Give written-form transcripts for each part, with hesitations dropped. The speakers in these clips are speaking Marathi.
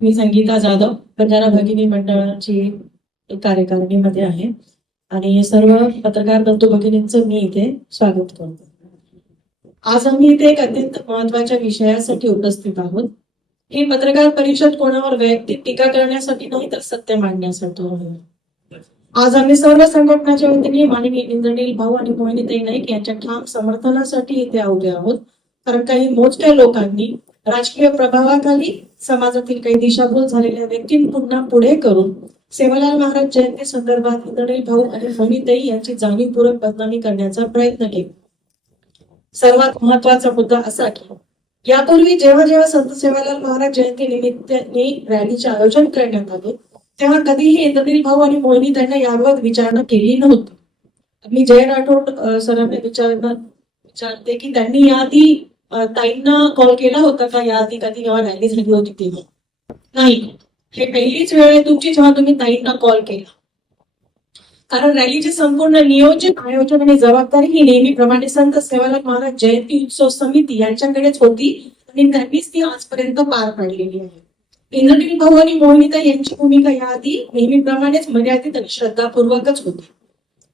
मी संगीता जाधव बंजारा भगिनी मंडळाची कार्यकारिणीमध्ये आहे आणि सर्व पत्रकार बंधू भगिनींचं मी इथे स्वागत करतो. आज आम्ही इथे एक अत्यंत महत्वाच्या विषयासाठी उपस्थित आहोत. ही पत्रकार परिषद कोणावर वैयक्तिक टीका करण्यासाठी नाही तर सत्य मांडण्यासाठी आहे. आज आम्ही सर्व संघटनाच्या वतीने माननीय इंद्रनील भाऊ आणि मोहिनीताई नाईक यांच्या ठाम समर्थनासाठी इथे आले आहोत. कारण काही मोजक्या लोकांनी राजकीय प्रभावाखाली समाजातील काही दिशाभूल झालेल्या व्यक्तींना पुढे करून सेवालाल महाराज जयंती संदर्भात इंद्रनील भाऊ आणि मोहिनीताई यांची जाणीवपूर्वक बदनामी करण्याचा प्रयत्न केला. सर्वात महत्वाचा मुद्दा असा की यापूर्वी जेव्हा जेव्हा संत सेवालाल महाराज जयंती निमित्ताने रॅलीचे आयोजन करण्यात आले तेव्हा कधीही इंद्रनील भाऊ आणि मोहिनीताईंना याबाबत विचारणा केली नव्हती. मी जय राठोड सरांना विचारते की त्यांनी याआधी ताईंना कॉल केला होता का? याआधी कधी जेव्हा रॅली झाली होती तेव्हा नाही. हे पहिलीच वेळ आहे तुमची जेव्हा तुम्ही ताईंना कॉल केला. कारण रॅलीचे संपूर्ण नियोजन, आयोजन आणि जबाबदारी ही नेहमीप्रमाणे संत सेवालाल महाराज जयंती उत्सव समिती यांच्याकडेच होती आणि त्यांनीच ती आजपर्यंत पार पाडलेली आहे. इंद्रनील भाऊ आणि मोहिनीताई यांची भूमिका याआधी नेहमीप्रमाणेच मर्यादित आणि श्रद्धापूर्वकच होती.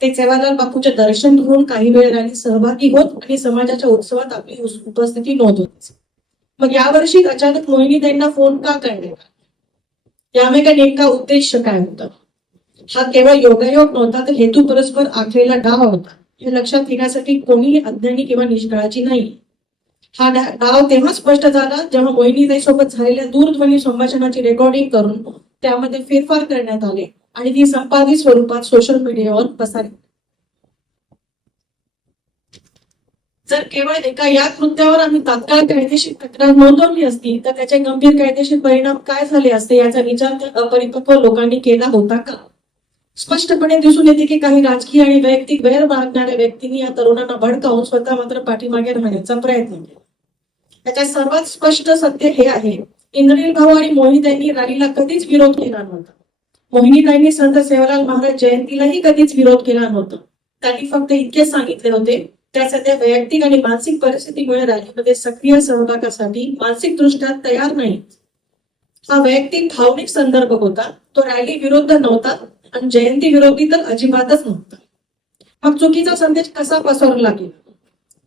ते सेवालाल बापूचे दर्शन घेऊन काही वेळ रॅली सहभागी होत आणि समाजाच्या उत्सवात आपली उपस्थिती नोंदवत. मग यावर्षी अचानक मोहिनीताईंना फोन का करण्यात? यामागे नेमका उद्देश काय होता? हा केवळ योगायोग नव्हता तर हेतू परस्पर आखलेला डाव होता. हे लक्षात येण्यासाठी कोणीही अज्ञानी किंवा निष्काळजी नाही. हा डाव तेव्हा स्पष्ट झाला जेव्हा मोहिनीताई सोबत झालेल्या दूरध्वनी संभाषणाची रेकॉर्डिंग करून त्यामध्ये फेरफार करण्यात आले आणि ती संपादित स्वरूपात सोशल मीडियावर पसरली. जर केवळ एका या कृत्यावर आम्ही तात्काळ कायदेशीर तक्रार नोंदवली असती तर त्याचे गंभीर कायदेशीर परिणाम काय झाले असते याचा विचार त्या अपरिपक्व लोकांनी केला होता का? स्पष्टपणे दिसून येते की काही राजकीय आणि वैयक्तिक गैर बाळगणाऱ्या व्यक्तींनी या तरुणांना भडकावून स्वतः मात्र पाठीमागे राहण्याचा प्रयत्न केला. त्याच्यात सर्वात स्पष्ट सत्य हे आहे, इंद्रनील भाऊ आणि मोहिनीताईंनी रॅलीला कधीच विरोध केला नव्हता. मोहिनीताईंनी संत सेवालाल महाराज जयंतीलाही कधीच विरोध केला नव्हता. त्यांनी फक्त इतकेच सांगितले होते त्या सध्या वैयक्तिक आणि मानसिक परिस्थितीमुळे रॅलीमध्ये सक्रिय सहभागासाठी मानसिक दृष्ट्या तयार नाही. हा वैयक्तिक भावनिक संदर्भ होता. तो रॅली विरुद्ध नव्हता आणि जयंती विरोधी तर अजिबातच नव्हता. मग चुकीचा संदेश कसा पसरला गेला?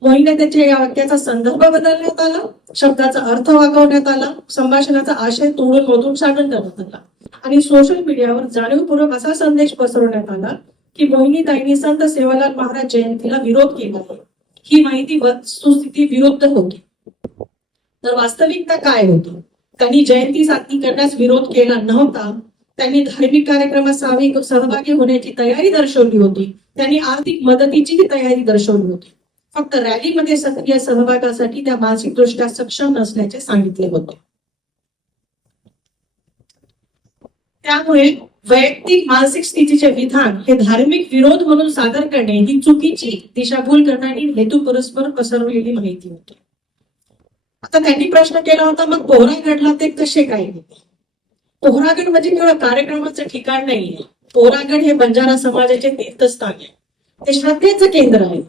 मोहिनीताईंच्या या वाक्याचा संदर्भ बदलण्यात आला, शब्दाचा अर्थ वागवण्यात आला, संभाषणाचा आशय तोडून मोडून सादर करण्यात आला आणि सोशल मीडियावर जाणीवपूर्वक असा संदेश पसरवण्यात आला की मोहिनीताईंनी संत सेवालाल महाराज जयंतीला विरोध केला आहे. ही माहिती वस्तुस्थिती विरुद्ध होती. तर वास्तविकता काय होती? त्यांनी जयंती साजरी करण्यास विरोध केला नव्हता. त्यांनी धार्मिक कार्यक्रमात सहभागी होण्याची तयारी दर्शवली होती. त्यांनी आर्थिक मदतीची तयारी दर्शवली होती. फक्त रॅलीमध्ये सक्रिय सहभागासाठी त्या मानसिकदृष्ट्या सक्षम नसल्याचे सांगितले होते. त्यामुळे वैयक्तिक मानसिक स्थितीचे विधान हे धार्मिक विरोध म्हणून सादर करणे ही चुकीची दिशाभूल करणारी हेतू परस्पर पसरवलेली माहिती होती. आता त्यांनी प्रश्न केला होता, मग पोहरागडला ते कसे काय गेले? पोहरागड म्हणजे केवळ कार्यक्रमाचं ठिकाण नाहीये. पोहरागड हे बंजारा समाजाचे तीर्थस्थान आहे. ते श्रद्धेचं केंद्र आहे.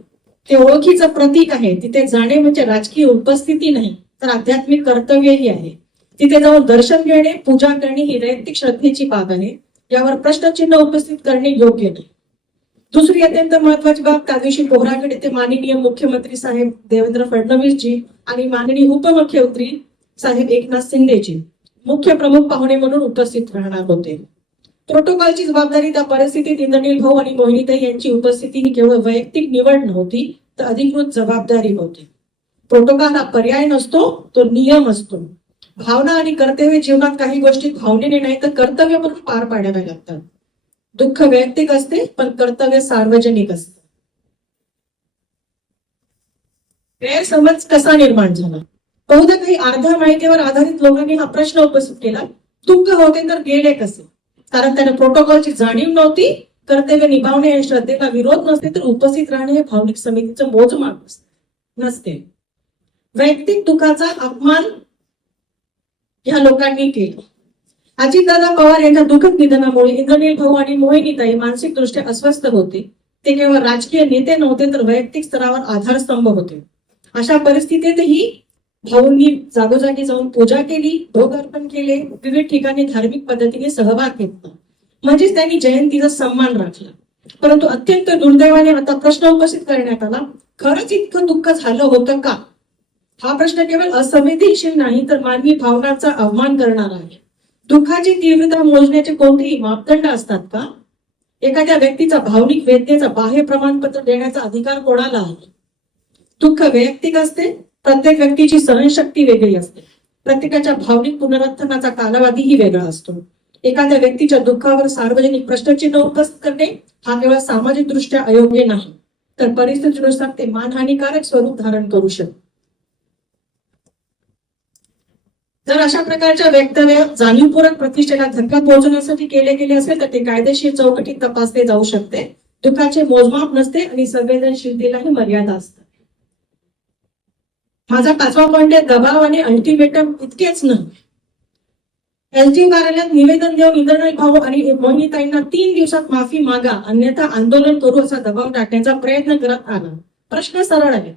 ते ओळखीचं प्रतीक आहे. तिथे जाणे म्हणजे राजकीय उपस्थिती नाही तर आध्यात्मिक कर्तव्यही आहे. तिथे जाऊन दर्शन घेणे, पूजा करणे ही वैयक्तिक श्रद्धेची बाब आहे. यावर प्रश्नचिन्ह उपस्थित करणे योग्य नाही. दुसरी अत्यंत महत्वाची बाब, त्या दिवशी पोहरागड येथे माननीय मुख्यमंत्री साहेब देवेंद्र फडणवीसजी आणि माननीय उपमुख्यमंत्री साहेब एकनाथ शिंदेजी मुख्य प्रमुख पाहुणे म्हणून उपस्थित राहणार होते. प्रोटोकॉलची जबाबदारी त्या परिस्थितीत इंद्रनील भाऊ आणि मोहिनीताई यांची उपस्थिती ही केवळ वैयक्तिक निवड नव्हती तर अधिकृत जबाबदारी होती. प्रोटोकॉल हा पर्याय नसतो, तो नियम असतो. भावना आणि कर्तव्य जीवनात काही गोष्टी भावनेने नाही तर कर्तव्य म्हणून पार पाडाव्या लागतात. दुःख वैयक्तिक असते पण कर्तव्य सार्वजनिक असते. गैरसमज कसा निर्माण झाला? बहुधा काही अर्ध्या माहितीवर आधारित लोकांनी हा प्रश्न उपस्थित केला, दुःख होते तर गेले कसे? कारण त्यांना प्रोटोकॉलची जाणीव नव्हती. कर्तव्य निभावणे आणि श्रद्धेला विरोध नसते तर उपस्थित राहणे हे भावनिक समितीचं मोजमाप नसते. वैयक्तिक दुःखाचा अपमान या लोकांनी केला. अजितदादा पवार यांच्या दुःखद निधनामुळे इंद्रनील भाऊ आणि मोहिनीताई मानसिक दृष्ट्या अस्वस्थ होते. ते केवळ राजकीय नेते नव्हते तर वैयक्तिक स्तरावर आधारस्तंभ होते. अशा परिस्थितीतही भाऊंनी जागोजागी जाऊन पूजा केली, भोग अर्पण केले, विविध ठिकाणी धार्मिक पद्धतीने सहभाग घेतला, म्हणजेच त्यांनी जयंतीचा सन्मान राखला. परंतु अत्यंत दुर्दैवाने आता प्रश्न उपस्थित करण्यात आला, खरंच इतकं दुःख झालं होतं का? हा प्रश्न केवळ असंवेदनशील नाही तर मानवी भावनांचा अवमान करणारा आहे. दुःखाची तीव्रता मोजण्याचे कोणतेही मापदंड असतात का? एखाद्या व्यक्तीचा भावनिक वेदनेचा बाह्य प्रमाणपत्र देण्याचा अधिकार कोणाला आहे? दुःख वैयक्तिक असते. प्रत्येक व्यक्तीची सहनशक्ती वेगळी असते. प्रत्येकाच्या भावनिक पुनरुत्थानाचा कालावधीही वेगळा असतो. एखाद्या व्यक्तीच्या दुःखावर सार्वजनिक प्रश्नचिन्ह उपस्थित करणे हा केवळ सामाजिक दृष्ट्या अयोग्य नाही, तर परिस्थितीनुसार ते मानहानिकारक स्वरूप धारण करू शकते. जर अशा प्रकारच्या वक्तव्य जाणीवपूर्वक प्रतिष्ठेला धक्का पोहोचवण्यासाठी केले गेले असेल तर ते कायदेशीर चौकटीत तपासले जाऊ शकते. दुःखाचे मोजमाप नसते आणि संवेदनशीलतेलाही मर्यादा असते. माझा 5वा पॉइंट आहे, दबाव आणि अल्टिमेटम इतकेच नाही. एसडीओ कार्यालयात निवेदन देऊन इंद्रनील भाऊ आणि मोहिनीताईंना 3 दिवसात माफी मागा, अन्यथा आंदोलन करू असा दबाव टाकण्याचा प्रयत्न करत आला. प्रश्न सरळ आहे,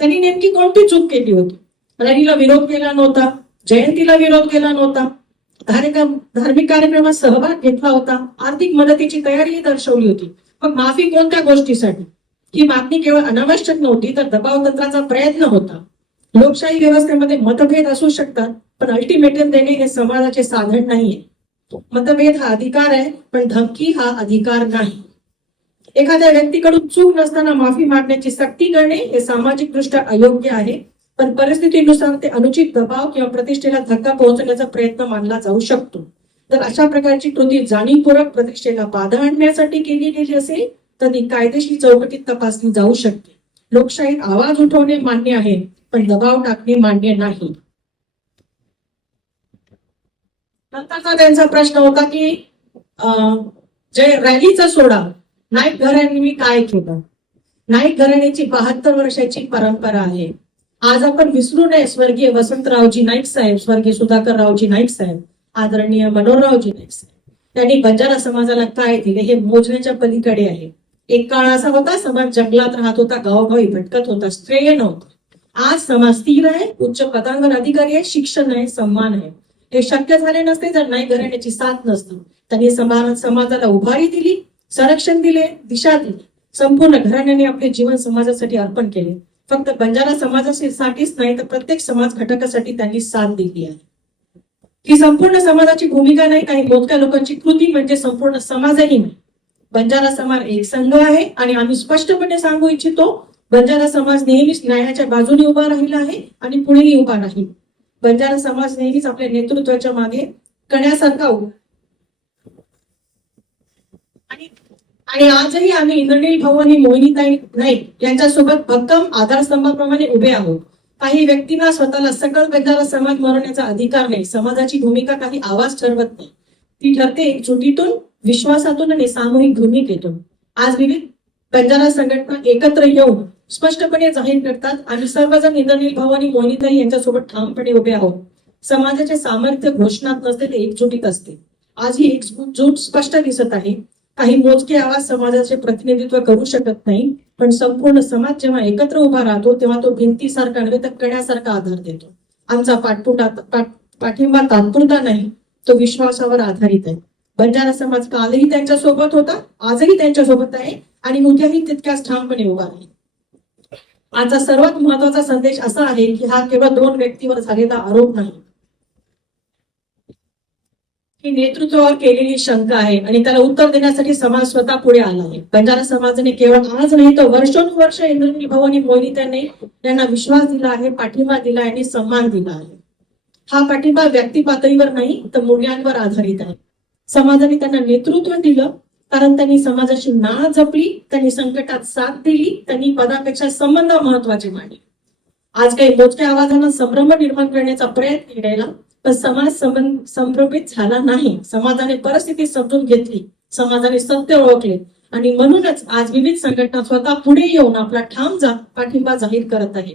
त्यांनी नेमकी कोणती चूक केली होती? रॅलीला विरोध केला नव्हता, जयंतीला विरोध केला नव्हता, धार्मिक कार्यक्रमात सहभाग घेतला होता, आर्थिक मदतीची तयारीही दर्शवली होती. मग माफी कोणत्या गोष्टीसाठी? ही मागणी केवळ अनावश्यक नव्हती तर दबाव तंत्राचा प्रयत्न होता. लोकशाही व्यवस्थेमध्ये मतभेद असू शकतात, पण अल्टिमेटम देणे हे समाजाचे साधन नाहीये. मतभेद हा अधिकार आहे, पण धमकी हा अधिकार नाही. एखाद्या व्यक्तीकडून चूक नसताना माफी मागण्याची सक्ती करणे हे सामाजिक दृष्ट्या अयोग्य आहे, पण परिस्थितीनुसार ते अनुचित दबाव किंवा प्रतिष्ठेला धक्का पोहोचण्याचा प्रयत्न मानला जाऊ शकतो. जर अशा प्रकारची कृती जाणीवपूर्वक प्रतिष्ठेला बाधा आणण्यासाठी केली गेली असेल तर ती कायदेशीर चौकटीत तपासली जाऊ शकते. लोकशाहीत आवाज उठवणे मान्य आहे, पण दबाव टाकणे मान्य नाही. नंतरचा त्यांचा प्रश्न होता की जे रॅलीचा सोडा नाईक घराण्यांनी काय केलं? नाईक घराण्याची 72 वर्षाची परंपरा आहे. आज आपण विसरू नये स्वर्गीय वसंतरावजी नाईक साहेब, स्वर्गीय सुधाकररावजी नाईक साहेब, आदरणीय मनोहररावजी नाईक साहेब. त्यांनी बंजारा समाजाला काय दिले हे मोजण्याच्या पलीकडे आहे. एक काळ असा होता, समाज जंगलात राहत होता, गावोगावी भटकत होता, श्रेय नव्हतं. आज समाज स्थिर आहे, उच्च पदांवर अधिकारी आहे, शिक्षण आहे, सन्मान आहे. हे शक्य झाले नसते जर नाईक घराण्याची साथ नसती. त्यांनी समाजाला उभारी दिली, संरक्षण दिले, दिशा दिली. संपूर्ण घराण्याने आपले जीवन समाजासाठी अर्पण केले. फक्त बंजारा समाजासाठीच नाही तर प्रत्येक समाज घटकासाठी त्यांनी साथ दिली आहे. ही संपूर्ण समाजाची भूमिका नाही, काही मोजक्या लोकांची कृती म्हणजे संपूर्ण समाजही नाही. बंजारा समाज एक संघ आहे आणि आम्ही स्पष्टपणे सांगू इच्छितो, बंजारा समाज नेहमीच न्यायाच्या बाजूने उभा राहिला आहे आणि पुढेही उभा राहील. बंजारा समाज नेहमीच आपल्या नेतृत्वाच्या मागे कण्यासारखा उभा आणि आजही आम्ही इंद्रनील भाऊ आणि मोहिनीताई नाईक यांच्यासोबत भक्कम आधारस्तंभाप्रमाणे उभे आहोत. काही व्यक्तींना स्वतःला सकल बंजारा समाज म्हणण्याचा अधिकार नाही. समाजाची भूमिका काही आवाज ठरवत नाही, ती ठरते एकजुटीतून, विश्वासातून आणि सामूहिक भूमिकेतून. आज विविध बंजारा संघटना एकत्र येऊन स्पष्टपणे जाहीर करतात, आम्ही सर्वजण इंद्रनील भाऊ आणि मोहिनीताई यांच्यासोबत ठामपणे उभे आहोत. समाजाचे सामर्थ्य घोषणात नसते, ते एकजुटीत असते. आज ही एकजूट स्पष्ट दिसत आहे. काही मोजके आवाज समाजाचे प्रतिनिधित्व करू शकत नाही, पण संपूर्ण समाज जेव्हा एकत्र उभा राहतो तेव्हा तो भिंतीसारखा नव्हे तर कण्यासारखा आधार देतो. आमचा पाठिंबा तात्पुरता नाही, तो विश्वासावर आधारित आहे. बंजारा समाज कालही त्यांच्या सोबत होता, आजही त्यांच्या सोबत आहे आणि उद्याही तितक्याच ठामपणे उभा आहे. आजचा सर्वात महत्वाचा संदेश असा आहे की हा केवळ 2 व्यक्तीवर झालेला आरोप नाही, ही नेतृत्वावर केलेली शंका आहे आणि त्याला उत्तर देण्यासाठी समाज स्वतः पुढे आला आहे. बंजारा समाजाने केवळ आज नाही तर वर्षानुवर्ष इंद्रनील भाऊ आणि मोहिनीताईंनी त्यांना विश्वास दिला आहे, पाठिंबा दिला आहे आणि सन्मान दिला आहे. हा पाठिंबा व्यक्ती पातळीवर नाही तर मूल्यांवर आधारित आहे. समाजाने त्यांना नेतृत्व दिलं कारण त्यांनी समाजाची नाळ जपली, त्यांनी संकटात साथ दिली, त्यांनी पदापेक्षा संबंध महत्वाचे मानले. आज काही मोजक्या आवाजांना संभ्रम निर्माण करण्याचा प्रयत्न केला, पण समाज संभ्रमित झाला नाही. समाजाने परिस्थिती समजून घेतली, समाजाने सत्य ओळखले आणि म्हणूनच आज विविध संघटना स्वतः पुढे येऊन आपला ठाम पाठिंबा जाहीर करत आहे.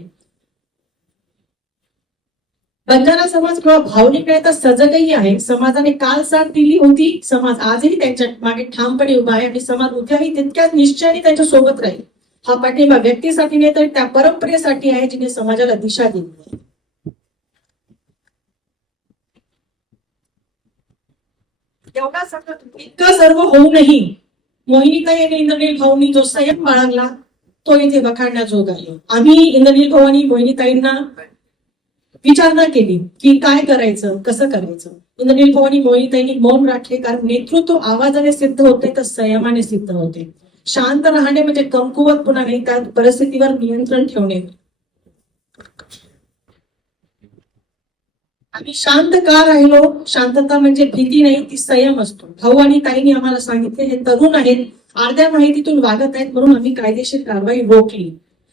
बंजारा समाज केवळ भावनिक नाही तर सजगही आहे. समाजाने काल साथ दिली होती, समाज आजही त्यांच्या मागे ठामपणे उभा आहे आणि समाज उद्याही तितक्याच निश्चयाने त्यांच्या सोबत राहील. हा पाठिंबा व्यक्तीसाठी नाही तर त्या परंपरेसाठी आहे जिने समाजाला दिशा दिली आहे. एवढा सगळं इतकं सर्व होऊनही मोहिनीताई इंद्रनील भाऊंनी जो संयम बाळगला तो इथे बखाणण्याजोग आहे. आम्ही इंद्रनील भाऊ आणि मोहिनीताईंना विचारणा केली की काय करायचं, कसं करायचं. इंद्रनील भाऊ आणि मोहिनीताईंनी मौन राखले, कारण नेतृत्व आवाजाने सिद्ध होते तर संयमाने सिद्ध होते. शांत राहणे म्हणजे कमकुवतपणा नाही, त्या परिस्थितीवर नियंत्रण ठेवणे. आम्ही शांत का राहिलो? शांतता म्हणजे भीती नाही, ती संयम असतो. भाऊ आणि ताईंनी आम्हाला सांगितले हे तरुण आहेत, अर्ध्या माहितीतून वागत आहेत, म्हणून आम्ही कायदेशीर कारवाई रोखली.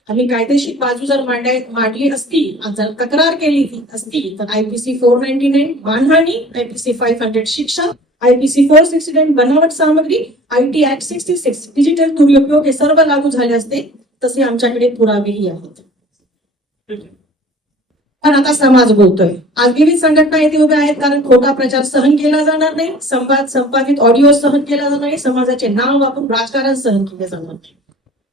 आम्ही कायदेशीर बाजू जर मांडली असती, जर तक्रार केली असती तर IPC 499 मानहानी, IPC 500 शिक्षा, IPC 469 बनावट सामग्री, IT Act 66 डिजिटल दुरुपयोग हे सर्व लागू झाले असते. तसे आमच्याकडे पुरावेही आहेत. पण आता समाज बोलतोय. आज विविध संघटना येथे उभ्या आहेत, कारण खोटा प्रचार सहन केला जाणार नाही, संपादित ऑडिओ सहन केला जाणार नाही, समाजाचे नाव वापरून राजकारण सहन केले जाणार नाही.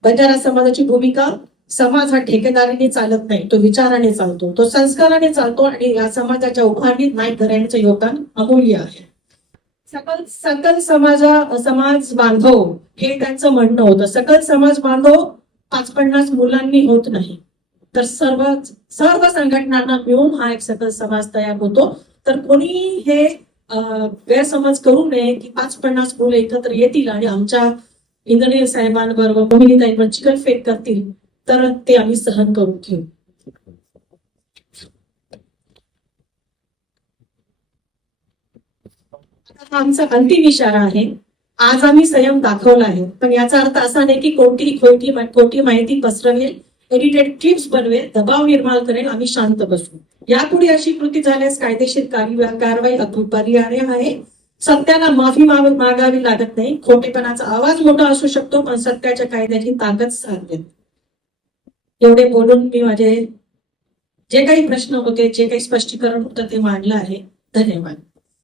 बंजारा समाजाची भूमिका, समाज हा ठेकेदारीने चालत नाही, तो विचाराने चालतो, तो संस्काराने चालतो आणि या समाजाच्या उभारणीत नाईक घराण्याचं योगदान अमूल्य आहे. सकल समाज बांधव हे त्यांचं म्हणणं होतं. सकल समाज बांधव 50 मुलांनी होत नाही, तर सर्व संघटनांना मिळून हा एक सकल समाज तयार होतो. तर कोणी हे गैरसमज करू नये की 50 मुलं एकत्र येतील आणि आमच्या इंद्रनील साहेबांबरोबर मोहिनीताईंवर चिकलफेक करतील, तर ते आम्ही सहन करून घेऊ. हा आमचा अंतिम इशारा आहे. आज आम्ही संयम दाखवला आहे, पण याचा अर्थ असा नाही की कोणतीही खोटी माहिती पसरवेल, एडिटेड क्लिप्स बनवेल, दबाव निर्माण करेल, आम्ही शांत बसू. यापुढे अशी कृती झाल्यास कायदेशीर कारवाई अपरिहार्य आहे. सत्याला माफी मागावी लागत नाही. खोटेपणाचा आवाज मोठा असू शकतो, पण सत्याच्या कायद्याची ताकद साधते. एवढे बोलून मी माझे जे काही प्रश्न होते, जे काही स्पष्टीकरण होतं ते मांडलं आहे. धन्यवाद.